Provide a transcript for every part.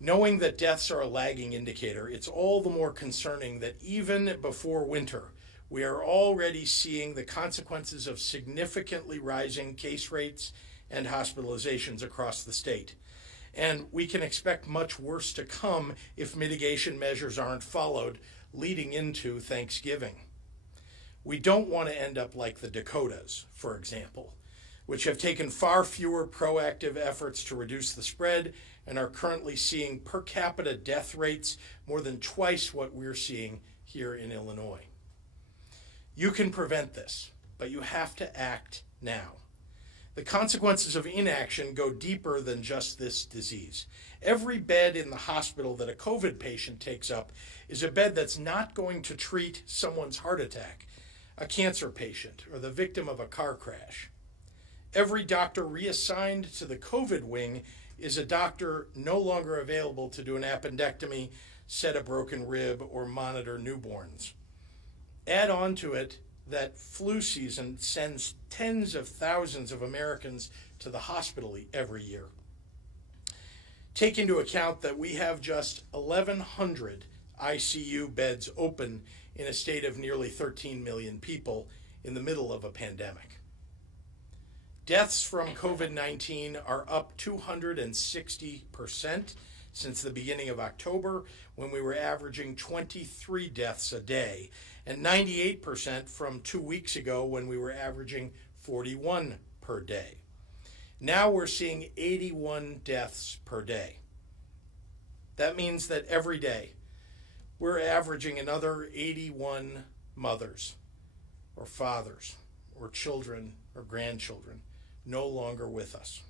Knowing that deaths are a lagging indicator, it's all the more concerning that even before winter, we are already seeing the consequences of significantly rising case rates and hospitalizations across the state. And we can expect much worse to come if mitigation measures aren't followed leading into Thanksgiving. We don't want to end up like the Dakotas, for example, which have taken far fewer proactive efforts to reduce the spread and are currently seeing per capita death rates more than twice what we're seeing here in Illinois. You can prevent this, but you have to act now. The consequences of inaction go deeper than just this disease. Every bed in the hospital that a COVID patient takes up is a bed that's not going to treat someone's heart attack, a cancer patient, or the victim of a car crash. Every doctor reassigned to the COVID wing is a doctor no longer available to do an appendectomy, set a broken rib, or monitor newborns. Add on to it that flu season sends tens of thousands of Americans to the hospital every year. Take into account that we have just 1,100 ICU beds open in a state of nearly 13 million people in the middle of a pandemic. Deaths from COVID-19 are up 260% since the beginning of October, when we were averaging 23 deaths a day, and 98% from 2 weeks ago when we were averaging 41 per day. Now we're seeing 81 deaths per day. That means that every day we're averaging another 81 mothers or fathers or children or grandchildren no longer with us.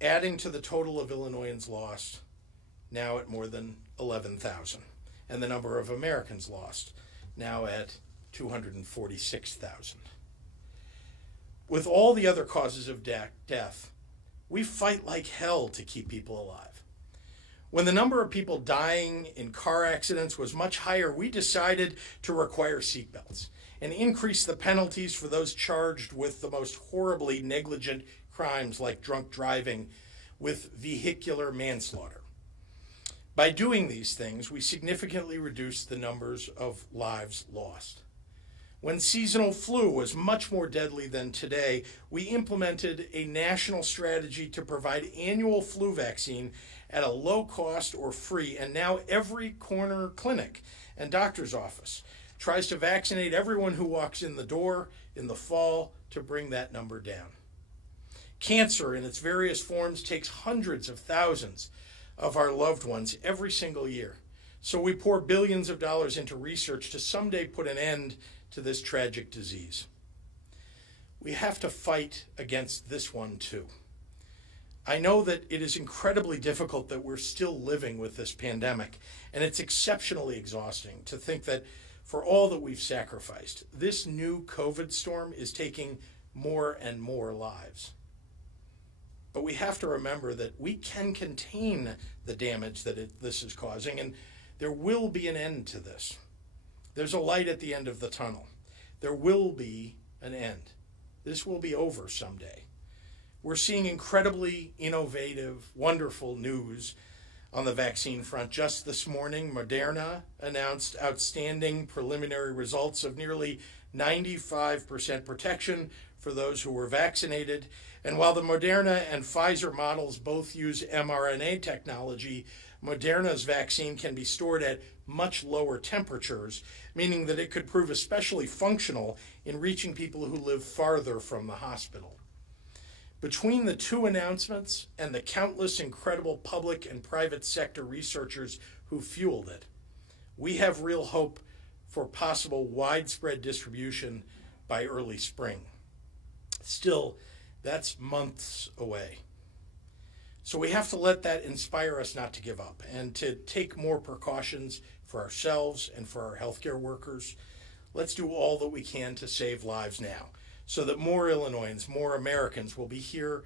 Adding to the total of Illinoisans lost, now at more than 11,000, and the number of Americans lost, now at 246,000. With all the other causes of death, we fight like hell to keep people alive. When the number of people dying in car accidents was much higher, we decided to require seatbelts and increase the penalties for those charged with the most horribly negligent crimes like drunk driving with vehicular manslaughter. By doing these things, we significantly reduced the numbers of lives lost. When seasonal flu was much more deadly than today, we implemented a national strategy to provide annual flu vaccine at a low cost or free, and now every corner clinic and doctor's office tries to vaccinate everyone who walks in the door in the fall to bring that number down. Cancer in its various forms takes hundreds of thousands of our loved ones every single year. So we pour billions of dollars into research to someday put an end to this tragic disease. We have to fight against this one too. I know that it is incredibly difficult that we're still living with this pandemic, and it's exceptionally exhausting to think that for all that we've sacrificed, this new COVID storm is taking more and more lives. But we have to remember that we can contain the damage that this is causing, and there will be an end to this. There's a light at the end of the tunnel. There will be an end. This will be over someday. We're seeing incredibly innovative, wonderful news on the vaccine front. Just this morning, Moderna announced outstanding preliminary results of nearly 95% protection for those who were vaccinated. And while the Moderna and Pfizer models both use mRNA technology, Moderna's vaccine can be stored at much lower temperatures, meaning that it could prove especially functional in reaching people who live farther from the hospital. Between the two announcements and the countless incredible public and private sector researchers who fueled it, we have real hope for possible widespread distribution by early spring. Still, that's months away. So we have to let that inspire us not to give up and to take more precautions for ourselves and for our healthcare workers. Let's do all that we can to save lives now so that more Illinoisans, more Americans will be here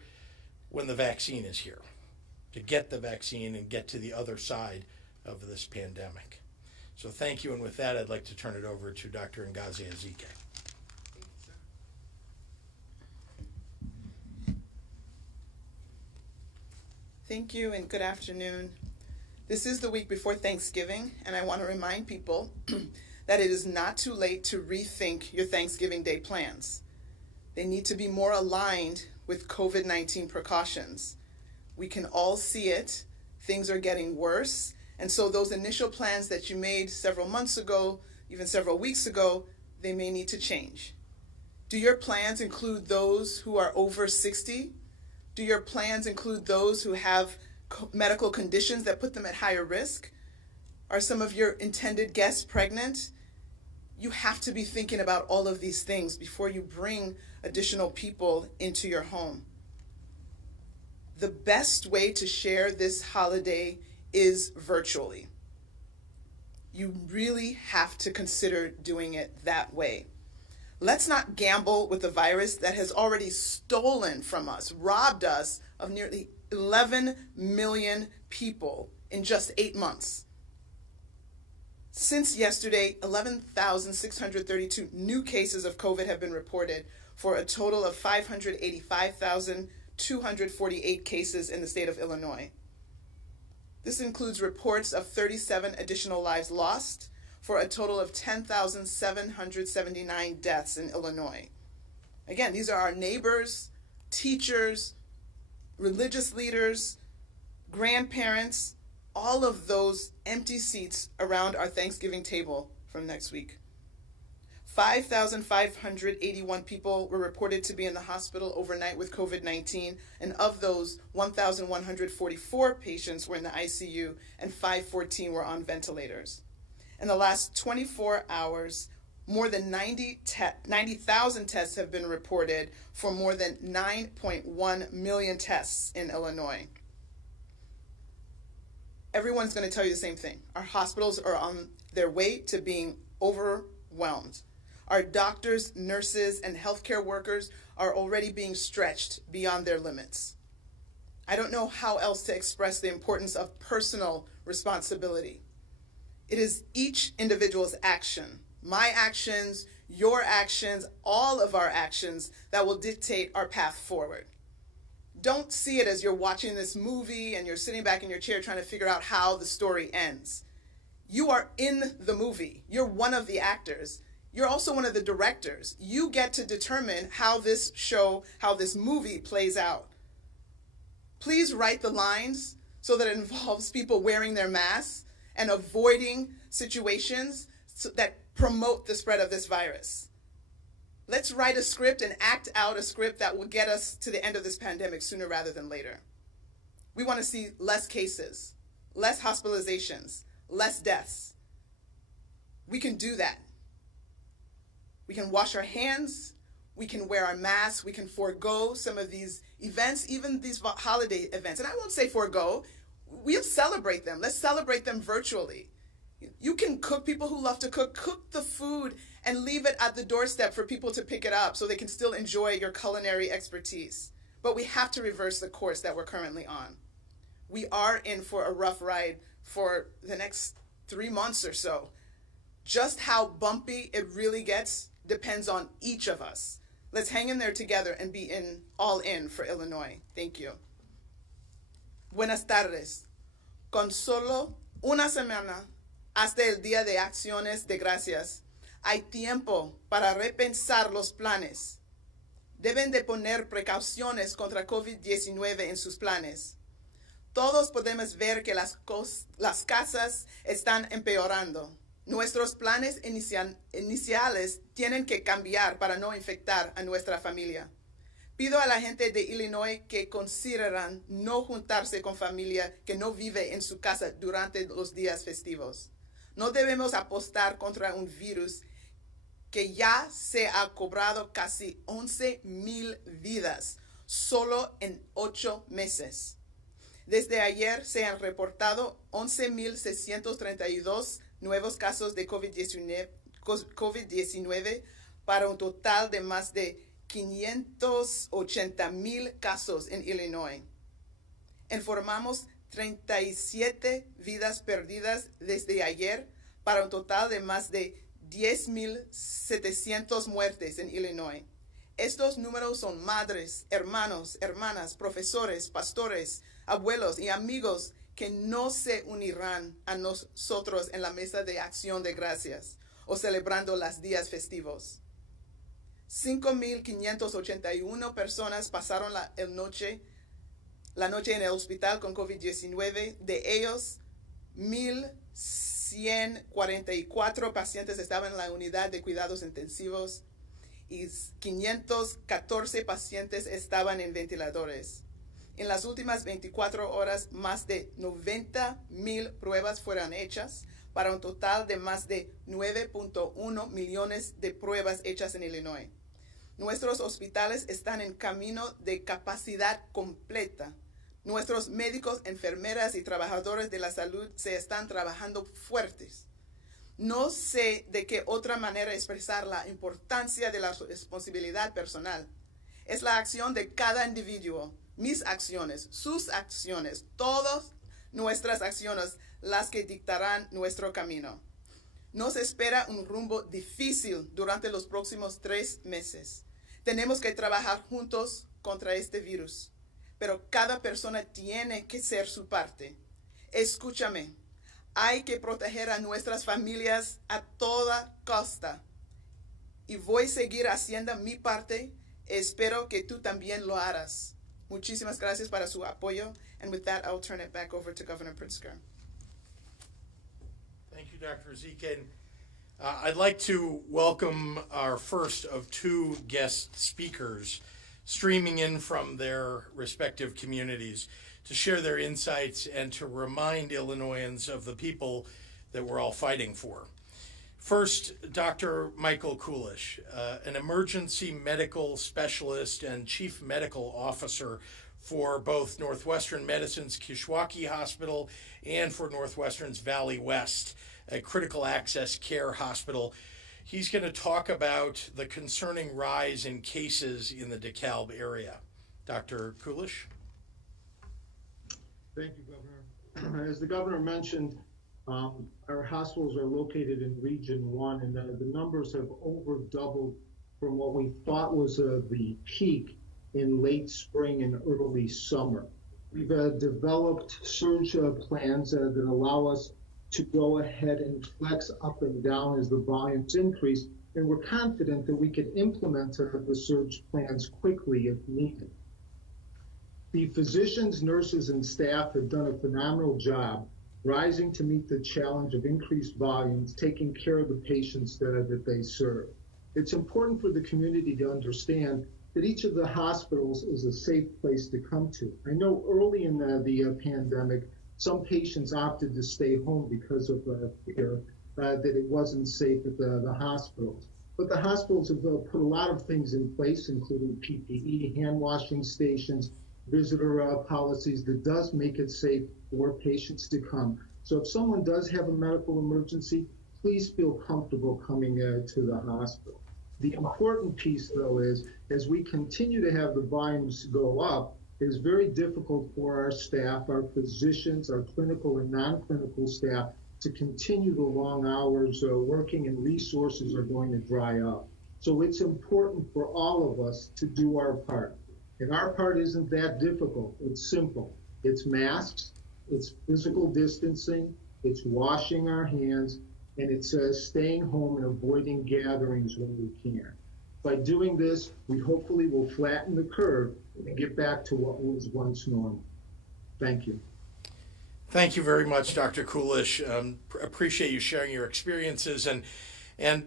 when the vaccine is here, to get the vaccine and get to the other side of this pandemic. So thank you, and with that, I'd like to turn it over to Dr. Ngozi Ezike. Thank you and good afternoon. This is the week before Thanksgiving, and I want to remind people that it is not too late to rethink your Thanksgiving Day plans. They need to be more aligned with COVID-19 precautions. We can all see it. Things are getting worse, and so those initial plans that you made several months ago, even several weeks ago, they may need to change. Do your plans include those who are over 60? Do your plans include those who have medical conditions that put them at higher risk? Are some of your intended guests pregnant? You have to be thinking about all of these things before you bring additional people into your home. The best way to share this holiday is virtually. You really have to consider doing it that way. Let's not gamble with the virus that has already stolen from us, robbed us of nearly 11 million people in just 8 months. Since yesterday, 11,632 new cases of COVID have been reported for a total of 585,248 cases in the state of Illinois. This includes reports of 37 additional lives lost for a total of 10,779 deaths in Illinois. Again, these are our neighbors, teachers, religious leaders, grandparents, all of those empty seats around our Thanksgiving table from next week. 5,581 people were reported to be in the hospital overnight with COVID-19, and of those, 1,144 patients were in the ICU and 514 were on ventilators. In the last 24 hours, more than 90,000 tests have been reported for more than 9.1 million tests in Illinois. Everyone's going to tell you the same thing. Our hospitals are on their way to being overwhelmed. Our doctors, nurses, and healthcare workers are already being stretched beyond their limits. I don't know how else to express the importance of personal responsibility. It is each individual's action, my actions, your actions, all of our actions that will dictate our path forward. Don't see it as you're watching this movie and you're sitting back in your chair trying to figure out how the story ends. You are in the movie. You're one of the actors. You're also one of the directors. You get to determine how this show, how this movie plays out. Please write the lines so that it involves people wearing their masks and avoiding situations that promote the spread of this virus. Let's write a script and act out a script that will get us to the end of this pandemic sooner rather than later. We want to see less cases, less hospitalizations, less deaths. We can do that. We can wash our hands, we can wear our masks, we can forego some of these events, even these holiday events. And I won't say forego, we'll celebrate them. Let's celebrate them virtually. You can cook, people who love to cook the food and leave it at the doorstep for people to pick it up so they can still enjoy your culinary expertise. But we have to reverse the course that we're currently on. We are in for a rough ride for the next 3 months or so. Just how bumpy it really gets depends on each of us. Let's hang in there together and be all in for Illinois. Thank you. Buenas tardes. Con solo una semana hasta el Día de Acciones de Gracias, hay tiempo para repensar los planes. Deben de poner precauciones contra COVID-19 en sus planes. Todos podemos ver que las casas están empeorando. Nuestros planes iniciales tienen que cambiar para no infectar a nuestra familia. Pido a la gente de Illinois que consideran no juntarse con familia que no vive en su casa durante los días festivos. No debemos apostar contra un virus que ya se ha cobrado casi 11,000 vidas solo en 8 meses. Desde ayer se han reportado 11,632 nuevos casos de COVID-19 para un total de más de 580,000 casos en Illinois. Informamos 37 vidas perdidas desde ayer para un total de más de 10,700 muertes en Illinois. Estos números son madres, hermanos, hermanas, profesores, pastores, abuelos y amigos que no se unirán a nosotros en la mesa de acción de gracias o celebrando los días festivos. 5,581 personas pasaron la noche en el hospital con COVID-19. De ellos, 1,144 pacientes estaban en la unidad de cuidados intensivos y 514 pacientes estaban en ventiladores. En las últimas 24 horas, más de 90,000 pruebas fueron hechas, para un total de más de 9.1 millones de pruebas hechas en Illinois. Nuestros hospitales están en camino de capacidad completa. Nuestros médicos, enfermeras y trabajadores de la salud se están trabajando fuertes. No sé de qué otra manera expresar la importancia de la responsabilidad personal. Es la acción de cada individuo, mis acciones, sus acciones, todas nuestras acciones las que dictarán nuestro camino. Nos espera un rumbo difícil durante los próximos 3 meses. Tenemos que trabajar juntos contra este virus, pero cada persona tiene que hacer su parte. Escúchame, hay que proteger a nuestras familias a toda costa. Y voy a seguir haciendo mi parte. Espero que tú también lo harás. Muchísimas gracias para su apoyo. And with that, I'll turn it back over to Governor Pritzker. Thank you, Dr. Zikin. I'd like to welcome our first of 2 guest speakers streaming in from their respective communities to share their insights and to remind Illinoisans of the people that we're all fighting for. First, Dr. Michael Kulish, an emergency medical specialist and chief medical officer for both Northwestern Medicine's Kishwaukee Hospital and for Northwestern's Valley West, a critical access care hospital. He's going to talk about the concerning rise in cases in the DeKalb area. Dr. Kulish? Thank you, Governor. As the Governor mentioned, our hospitals are located in Region 1, and the numbers have over doubled from what we thought was the peak in late spring and early summer. We've developed surge plans that allow us to go ahead and flex up and down as the volumes increase, and we're confident that we can implement the surge plans quickly if needed. The physicians, nurses, and staff have done a phenomenal job rising to meet the challenge of increased volumes, taking care of the patients that they serve. It's important for the community to understand that each of the hospitals is a safe place to come to. I know early in the pandemic, some patients opted to stay home because of fear that it wasn't safe at the hospitals. But the hospitals have put a lot of things in place, including PPE, hand washing stations, visitor policies that does make it safe for patients to come. So if someone does have a medical emergency, please feel comfortable coming to the hospital. The important piece, though, is as we continue to have the volumes go up, it is very difficult for our staff, our physicians, our clinical and non-clinical staff to continue the long hours working, and resources are going to dry up. So it's important for all of us to do our part. And our part isn't that difficult. It's simple. It's masks, it's physical distancing, it's washing our hands, and it's staying home and avoiding gatherings when we can. By doing this, we hopefully will flatten the curve and get back to what was once normal. Thank you. Thank you very much, Dr. Kulish. Appreciate you sharing your experiences, and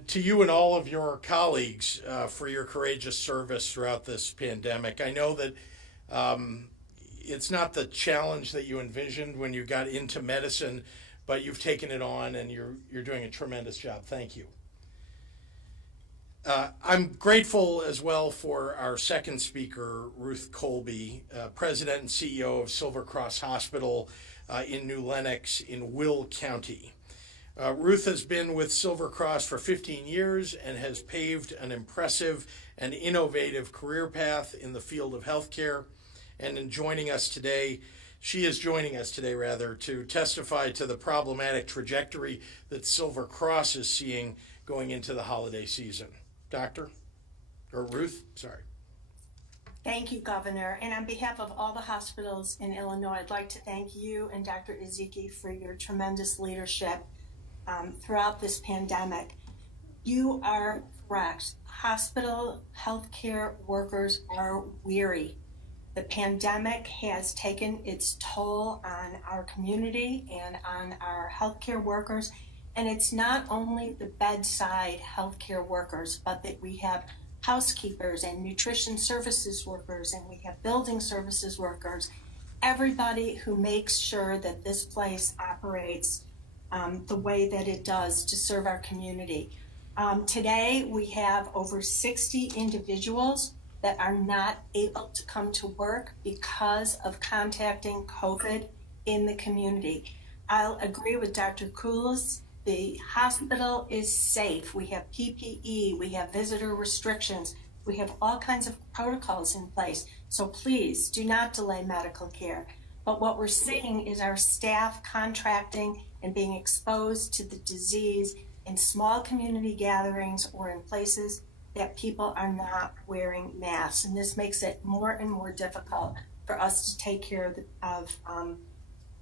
to you and all of your colleagues for your courageous service throughout this pandemic. I know that it's not the challenge that you envisioned when you got into medicine, but you've taken it on and you're doing a tremendous job. Thank you. I'm grateful as well for our second speaker, Ruth Colby, President and CEO of Silver Cross Hospital in New Lenox in Will County. Ruth has been with Silver Cross for 15 years and has paved an impressive and innovative career path in the field of healthcare. And in joining us today, she is joining us today, to testify to the problematic trajectory that Silver Cross is seeing going into the holiday season. Ruth, sorry. Thank you, Governor. And on behalf of all the hospitals in Illinois, I'd like to thank you and Dr. Ezeki for your tremendous leadership throughout this pandemic. You are correct. Hospital healthcare workers are weary. The pandemic has taken its toll on our community and on our healthcare workers. And it's not only the bedside healthcare workers, but that we have housekeepers and nutrition services workers, and we have building services workers, everybody who makes sure that this place operates the way that it does to serve our community. Today, we have over 60 individuals that are not able to come to work because of contacting COVID in the community. I'll agree with Dr. Koulis. The hospital is safe. We have PPE, we have visitor restrictions, we have all kinds of protocols in place. So please do not delay medical care. But what we're seeing is our staff contracting and being exposed to the disease in small community gatherings or in places that people are not wearing masks. And this makes it more and more difficult for us to take care of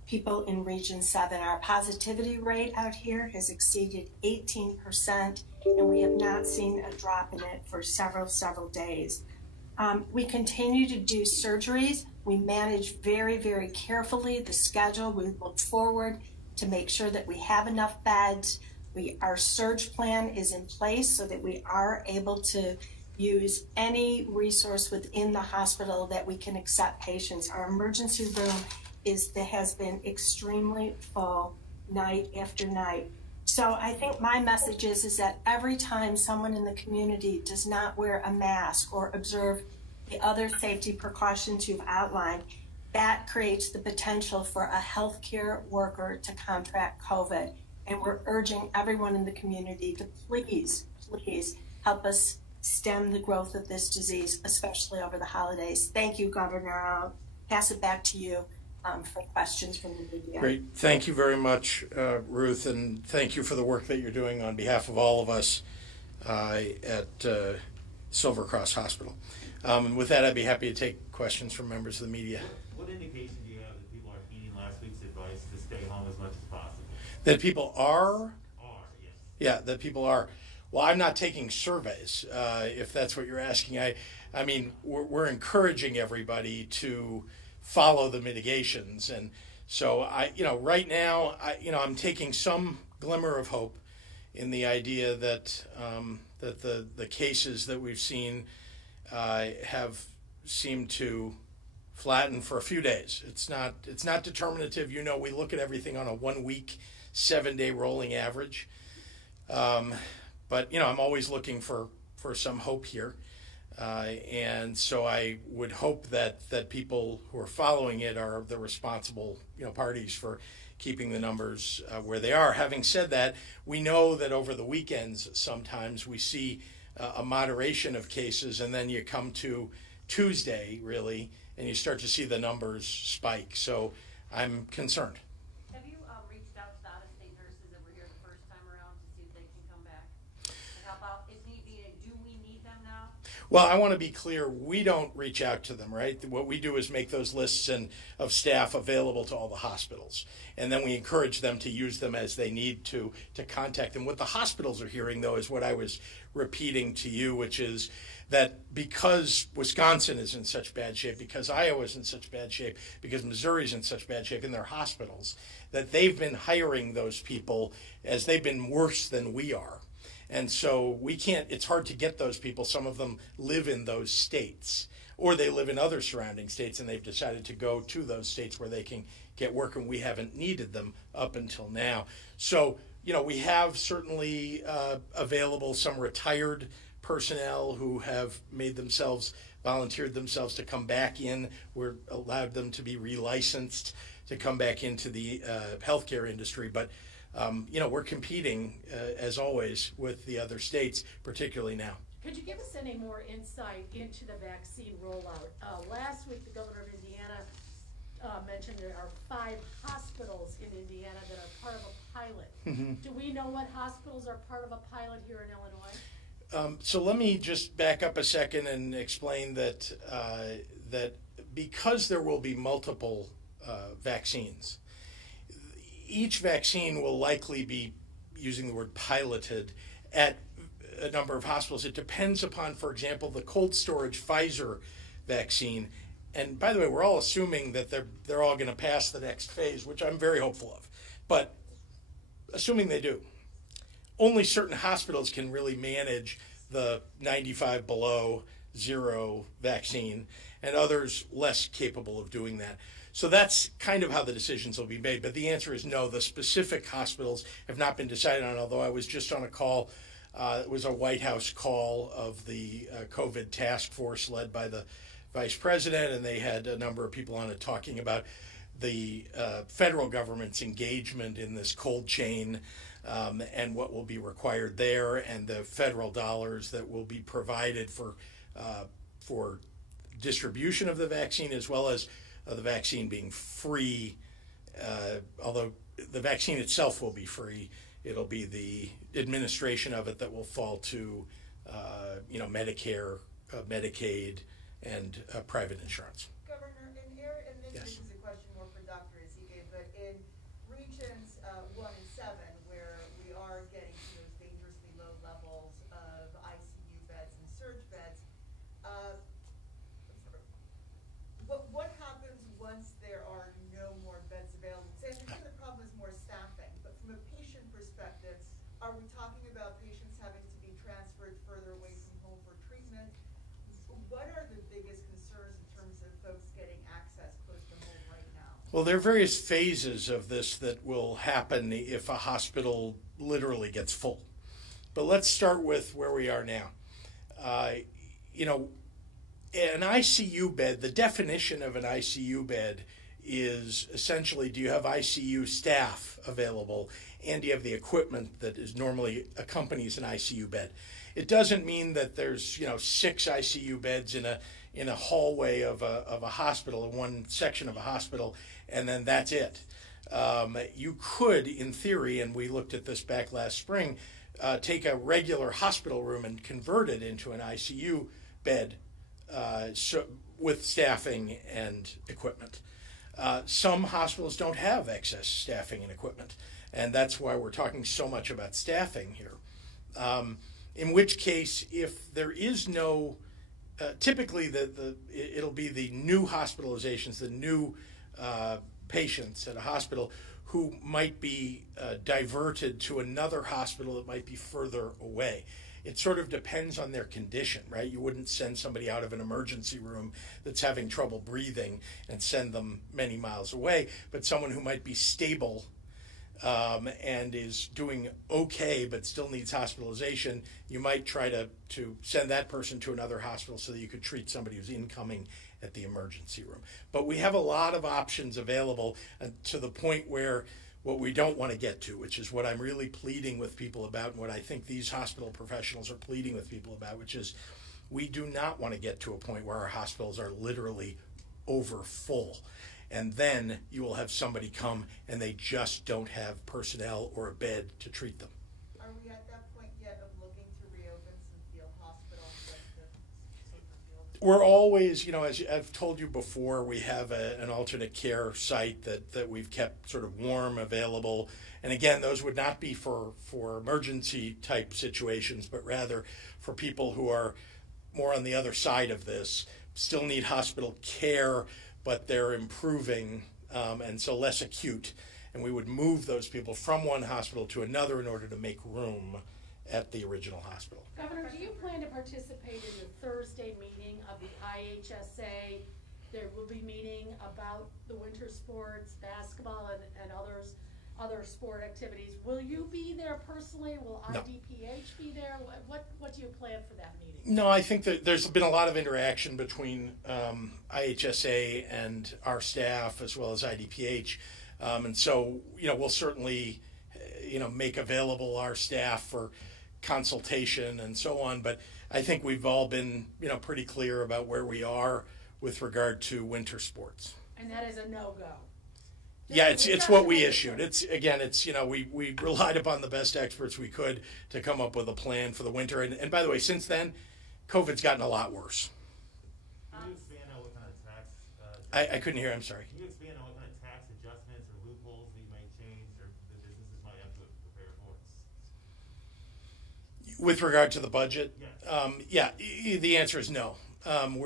people in Region 7. Our positivity rate out here has exceeded 18%, and we have not seen a drop in it for several days. We continue to do surgeries. We manage very, very carefully the schedule. We look forward to make sure that we have enough beds. Our surge plan is in place so that we are able to use any resource within the hospital that we can accept patients. Our emergency room has been extremely full night after night. So I think my message is that every time someone in the community does not wear a mask or observe the other safety precautions you've outlined, that creates the potential for a healthcare worker to contract COVID. And we're urging everyone in the community to please help us stem the growth of this disease, especially over the holidays. Thank you, Governor. I'll pass it back to you for questions from the media. Great. Thank you very much, Ruth, and thank you for the work that you're doing on behalf of all of us at Silver Cross Hospital. And with that, I'd be happy to take questions from members of the media. What indication do you have that people are heeding last week's advice to stay home as much as possible? That people are? Yes. Yeah, that people are. Well, I'm not taking surveys, if that's what you're asking. I mean, we're encouraging everybody to follow the mitigations. And so right now, I'm taking some glimmer of hope in the idea that that the cases that we've seen have seemed to flatten for a few days. It's not determinative. We look at everything on a 1 week, 7-day rolling average. But I'm always looking for some hope here. And so I would hope that people who are following it are the responsible parties for keeping the numbers where they are. Having said that, we know that over the weekends sometimes we see a moderation of cases, and then you come to Tuesday, really, and you start to see the numbers spike. So I'm concerned. Have you reached out to the out-of-state nurses that were here the first time around to see if they can come back and help out? If need be, do we need them now? Well, I want to be clear, we don't reach out to them, right? What we do is make those lists of staff available to all the hospitals. And then we encourage them to use them as they need to contact them. What the hospitals are hearing, though, is what I was repeating to you, which is that because Wisconsin is in such bad shape, because Iowa's in such bad shape, because Missouri's in such bad shape in their hospitals, that they've been hiring those people as they've been worse than we are. And so it's hard to get those people. Some of them live in those states, or they live in other surrounding states, and they've decided to go to those states where they can get work, and we haven't needed them up until now. So, we have certainly available some retired personnel who have volunteered themselves to come back in. We're allowed them to be relicensed to come back into the healthcare industry, but we're competing, as always, with the other states, particularly now. Could you give us any more insight into the vaccine rollout? Last week, the governor of Indiana mentioned there are 5 hospitals in Indiana that are part of a pilot. Mm-hmm. Do we know what hospitals are part of a pilot here in Illinois? So let me just back up a second and explain that that because there will be multiple vaccines, each vaccine will likely be, using the word piloted, at a number of hospitals. It depends upon, for example, the cold storage Pfizer vaccine. And by the way, we're all assuming that they're all going to pass the next phase, which I'm very hopeful of. But assuming they do, only certain hospitals can really manage the 95 below zero vaccine, and others less capable of doing that. So that's kind of how the decisions will be made. But the answer is no. The specific hospitals have not been decided on, although I was just on a call. It was a White House call of the COVID task force led by the vice president, and they had a number of people on it talking about the federal government's engagement in this cold chain and what will be required there, and the federal dollars that will be provided for distribution of the vaccine, as well as the vaccine being free. Although the vaccine itself will be free, it'll be the administration of it that will fall to Medicare, Medicaid, and private insurance. Governor, and this Yes. is a question more for Dr. Ezike, but in regions 1 and 7, where we are getting to those dangerously low levels of ICU beds and surge beds, what happens once there are no more beds available? So I understand the problem is more staffing, but from a patient perspective, are we talking about patients having to be transferred further away from home for treatment? What are the biggest concerns in terms of folks getting access close to home right now? Well, there are various phases of this that will happen if a hospital literally gets full. But let's start with where we are now. An ICU bed, the definition of an ICU bed is essentially, do you have ICU staff available, and do you have the equipment that is normally accompanies an ICU bed? It doesn't mean that there's 6 ICU beds in a hallway of a hospital, in one section of a hospital, and then that's it. You could, in theory, and we looked at this back last spring, take a regular hospital room and convert it into an ICU bed with staffing and equipment. Some hospitals don't have excess staffing and equipment, and that's why we're talking so much about staffing here. In which case, if there is no, typically it'll be the new hospitalizations, the new patients at a hospital who might be diverted to another hospital that might be further away. It sort of depends on their condition, right? You wouldn't send somebody out of an emergency room that's having trouble breathing and send them many miles away, but someone who might be stable and is doing okay but still needs hospitalization, you might try to send that person to another hospital so that you could treat somebody who's incoming at the emergency room. But we have a lot of options available to the point where what we don't want to get to, which is what I'm really pleading with people about, and what I think these hospital professionals are pleading with people about, which is we do not want to get to a point where our hospitals are literally over full. And then you will have somebody come and they just don't have personnel or a bed to treat them. Are we at that point yet of looking to reopen some field hospitals like the Silver Field? We're always, as I've told you before, we have an alternate care site that we've kept sort of warm, available. And again, those would not be for emergency type situations, but rather for people who are more on the other side of this, still need hospital care, but they're improving and so less acute. And we would move those people from one hospital to another in order to make room at the original hospital. Governor, do you plan to participate in the Thursday meeting of the IHSA? There will be meeting about the winter sports, basketball, and other sport activities. Will you be there personally? Will No. IDPH be there? What do you plan for that meeting? No, I think that there's been a lot of interaction between IHSA and our staff as well as IDPH. And so, we'll certainly, make available our staff for consultation and so on. But I think we've all been, pretty clear about where we are with regard to winter sports. And that is a no-go. Yeah, it's what we issued. It's we relied upon the best experts we could to come up with a plan for the winter. And by the way, since then, COVID's gotten a lot worse. Can you expand on what kind of tax? I couldn't hear. I'm sorry. Can you expand on what kind of tax adjustments or loopholes that you might change or the businesses might have to prepare for? With regard to the budget, Yes. the answer is no. I'm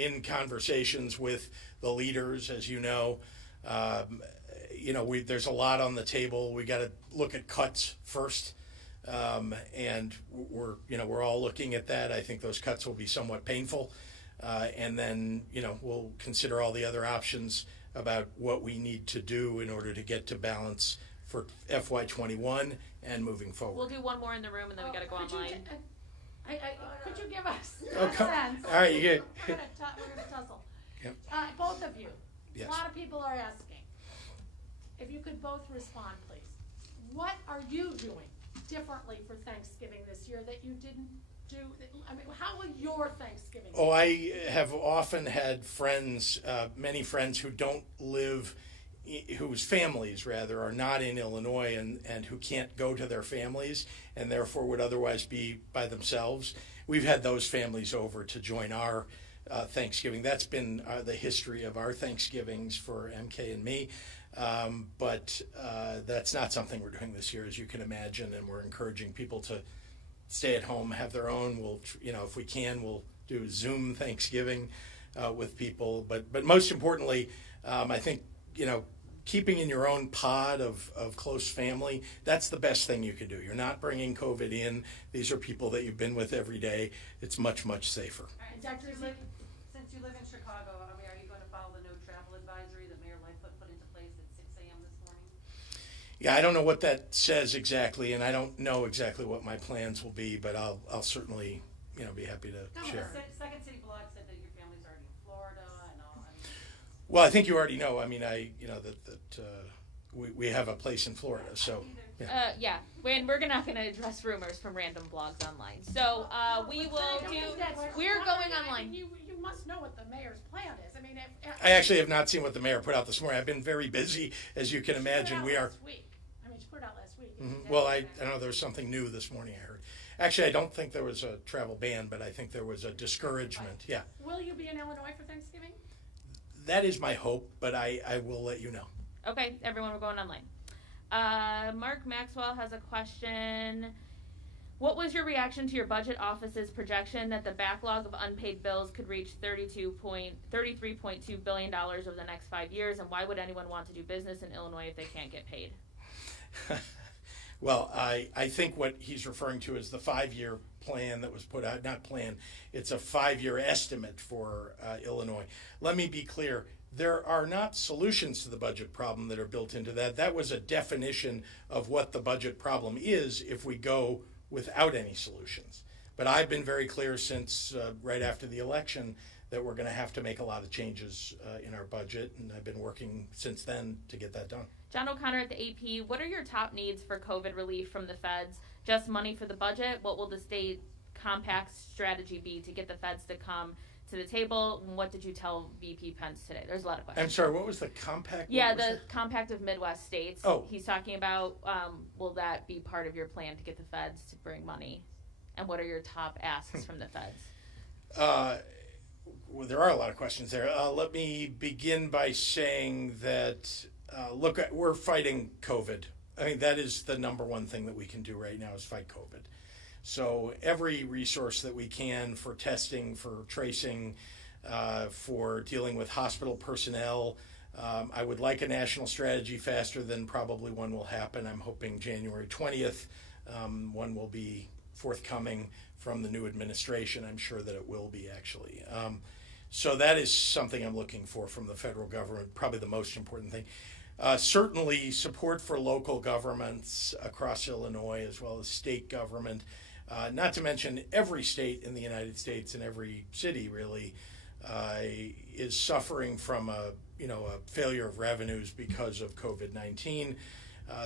in conversations with the leaders, as you know. There's a lot on the table. We got to look at cuts first, and we're all looking at that. I think those cuts will be somewhat painful, and then we'll consider all the other options about what we need to do in order to get to balance for FY21 and moving forward. We'll do one more in the room and then we gotta go online. Could you give us Oh, a sense? all right, you get. We're gonna tussle. Yep. Both of you. Yes. A lot of people are asking. If you could both respond, please. What are you doing differently for Thanksgiving this year that you didn't do? I mean, how will your Thanksgiving? Oh, I have often had friends, many friends who don't live, whose families rather are not in Illinois and who can't go to their families and therefore would otherwise be by themselves. We've had those families over to join our Thanksgiving. That's been the history of our Thanksgivings for MK and me. But that's not something we're doing this year, as you can imagine, and we're encouraging people to stay at home, have their own. We'll, if we can, we'll do Zoom Thanksgiving with people. But most importantly, I think, keeping in your own pod of close family, that's the best thing you can do. You're not bringing COVID in. These are people that you've been with every day. It's much, much safer. All right, Since Dr. you live, since you live in Chicago, I mean, are you going to follow the no travel advisory that Mayor Lightfoot put into place at 6 a.m. this morning? Yeah, I don't know what that says exactly, and I don't know exactly what my plans will be, but I'll certainly, be happy to share. The Second City blog said that your family's already in Florida and all. I mean, Well, I think you already know. I mean, we have a place in Florida, so. Yeah. And we're not gonna address rumors from random blogs online. So, we will do, we're going online. You must know what the mayor's plan is. I mean, I actually have not seen what the mayor put out this morning. I've been very busy, as you can imagine. We are. Last week. I mean, she put it out last week. Well, I know there was something new this morning, I heard. Actually, I don't think there was a travel ban, but I think there was a discouragement. Yeah. Will you be in Illinois for Thanksgiving? That is my hope, but I will let you know. Okay, everyone, we're going online. Mark Maxwell has a question. What was your reaction to your budget office's projection that the backlog of unpaid bills could reach $33.2 billion over the next 5 years, and why would anyone want to do business in Illinois if they can't get paid? Well, I think what he's referring to is the 5-year plan that was put out. Not plan, it's a 5-year estimate for Illinois. Let me be clear. There are not solutions to the budget problem that are built into that. That was a definition of what the budget problem is if we go without any solutions. But I've been very clear since right after the election that we're going to have to make a lot of changes in our budget, and I've been working since then to get that done. John O'Connor at the AP, what are your top needs for COVID relief from the feds? Just money for the budget? What will the state compact strategy be to get the feds to come to the table? And what did you tell VP Pence today? There's a lot of questions. I'm sorry, what was the compact? Yeah, the compact of Midwest states. Oh. He's talking about, will that be part of your plan to get the feds to bring money? And what are your top asks from the feds? Well, there are a lot of questions there. Let me begin by saying that, we're fighting COVID. I mean, that is the number one thing that we can do right now is fight COVID. So every resource that we can for testing, for tracing, for dealing with hospital personnel. I would like a national strategy faster than probably one will happen. I'm hoping January 20th. One will be forthcoming from the new administration. I'm sure that it will be, actually. So that is something I'm looking for from the federal government, probably the most important thing. Certainly support for local governments across Illinois as well as state government. Not to mention every state in the United States and every city really is suffering from a failure of revenues because of COVID-19.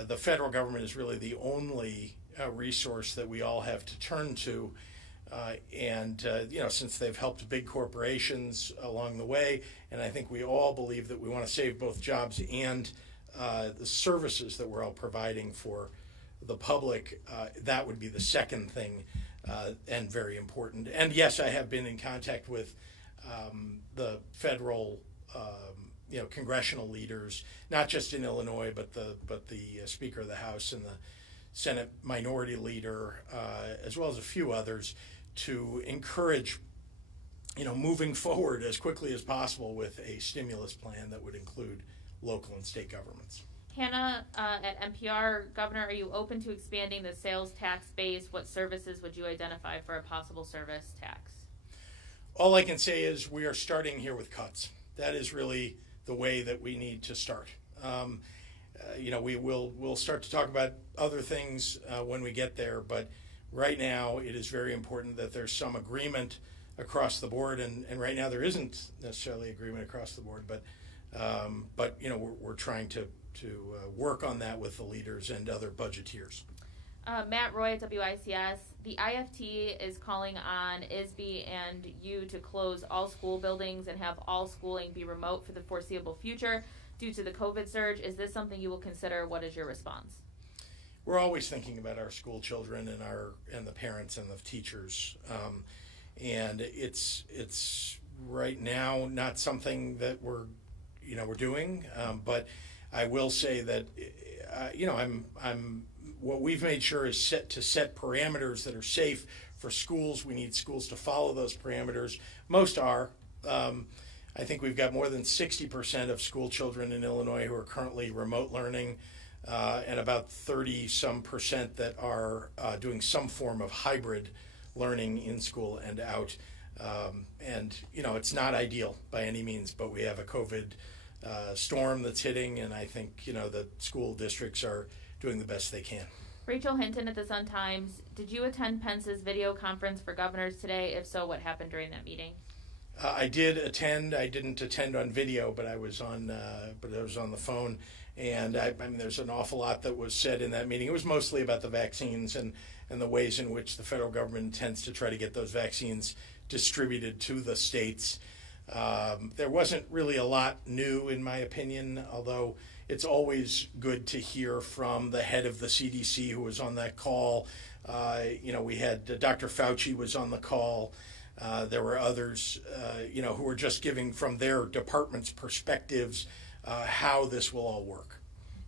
The federal government is really the only resource that we all have to turn to. Since they've helped big corporations along the way, and I think we all believe that we want to save both jobs and the services that we're all providing for the public, that would be the second thing, and very important. And yes, I have been in contact with the federal, congressional leaders, not just in Illinois, but the Speaker of the House and the Senate Minority Leader, as well as a few others, to encourage, moving forward as quickly as possible with a stimulus plan that would include local and state governments. Hannah at NPR, Governor, are you open to expanding the sales tax base? What services would you identify for a possible service tax? All I can say is we are starting here with cuts. That is really the way that we need to start. We'll start to talk about other things when we get there, but right now it is very important that there's some agreement across the board, and right now there isn't necessarily agreement across the board, but we're trying to work on that with the leaders and other budgeteers. Matt Roy at WICS, the IFT is calling on ISB and you to close all school buildings and have all schooling be remote for the foreseeable future due to the COVID surge. Is this something you will consider? What is your response? We're always thinking about our school children and the parents and the teachers, and it's right now not something that we're doing, but I will say that what we've made sure is to set parameters that are safe for schools. We need schools to follow those parameters. Most are. I think we've got more than 60% of school children in Illinois who are currently remote learning, and about 30% that are doing some form of hybrid learning in school and out. And it's not ideal by any means, but we have a COVID storm that's hitting, and I think the school districts are doing the best they can. Rachel Hinton at the Sun-Times, did you attend Pence's video conference for governors today? If so, what happened during that meeting? I did attend. I didn't attend on video, but I was on the phone, and I mean there's an awful lot that was said in that meeting. It was mostly about the vaccines and the ways in which the federal government intends to try to get those vaccines distributed to the states. There wasn't really a lot new, in my opinion, although it's always good to hear from the head of the CDC who was on that call. We had Dr. Fauci was on the call. There were others, who were just giving from their department's perspectives how this will all work.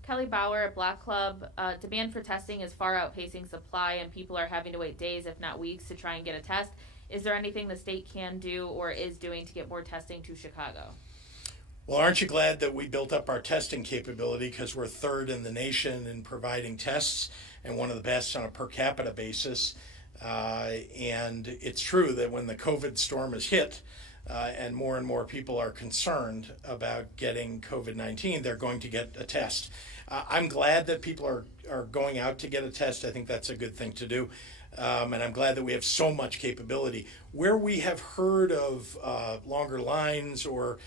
Kelly Bauer at Black Club, demand for testing is far outpacing supply and people are having to wait days, if not weeks, to try and get a test. Is there anything the state can do or is doing to get more testing to Chicago? Well, aren't you glad that we built up our testing capability, because we're third in the nation in providing tests and one of the best on a per capita basis. And it's true that when the COVID storm is hit and more people are concerned about getting COVID-19, they're going to get a test. I'm glad that people are going out to get a test. I think that's a good thing to do. And I'm glad that we have so much capability. Where we have heard of longer lines or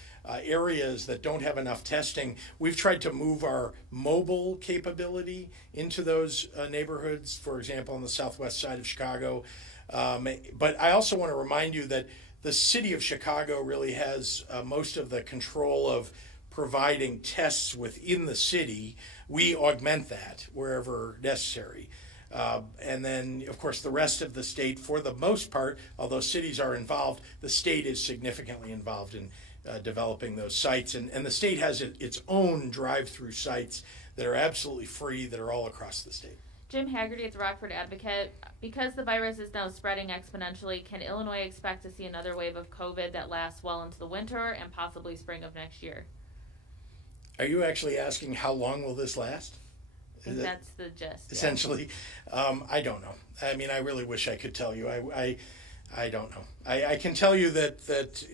areas that don't have enough testing, we've tried to move our mobile capability into those neighborhoods, for example, on the southwest side of Chicago. But I also want to remind you that the city of Chicago really has most of the control of providing tests within the city. We augment that wherever necessary. And then, of course, the rest of the state, for the most part, although cities are involved, the state is significantly involved in developing those sites. And the state has its own drive-through sites that are absolutely free, that are all across the state. Jim Haggerty at the Rockford Advocate, because the virus is now spreading exponentially, can Illinois expect to see another wave of COVID that lasts well into the winter and possibly spring of next year? Are you actually asking how long will this last? I think that's the gist. Essentially, yeah. I don't know. I mean, I really wish I could tell you. I don't know. I can tell you that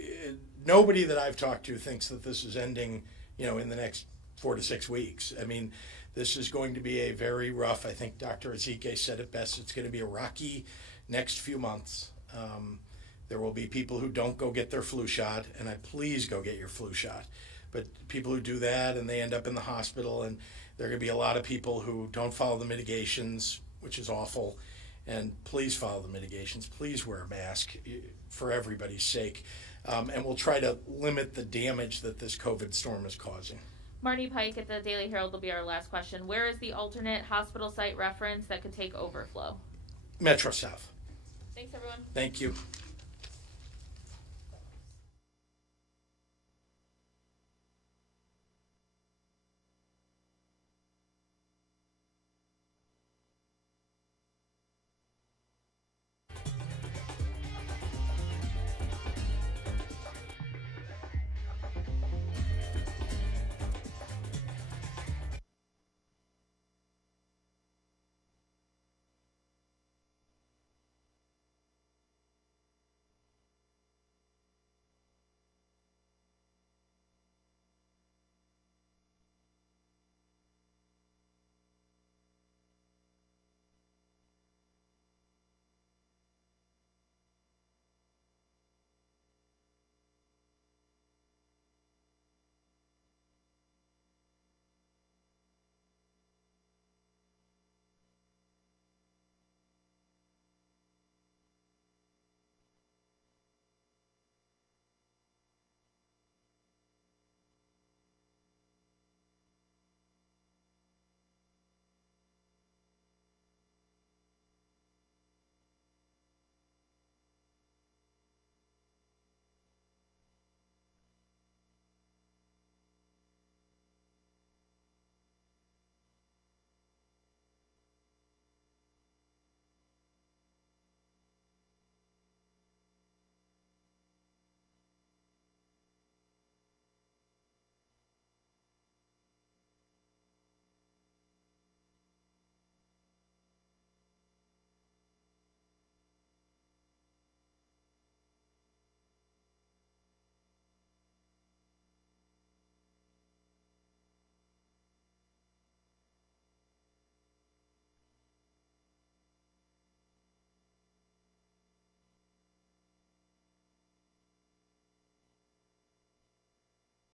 nobody that I've talked to thinks that this is ending, in the next 4 to 6 weeks. I mean, this is going to be a very rough, I think Dr. Ezike said it best, it's going to be a rocky next few months. There will be people who don't go get their flu shot, and please go get your flu shot. But people who do that and they end up in the hospital, and there are going to be a lot of people who don't follow the mitigations, which is awful. And please follow the mitigations. Please wear a mask for everybody's sake. And we'll try to limit the damage that this COVID storm is causing. Marnie Pike at the Daily Herald will be our last question. Where is the alternate hospital site reference that could take overflow? Metro South. Thanks, everyone. Thank you.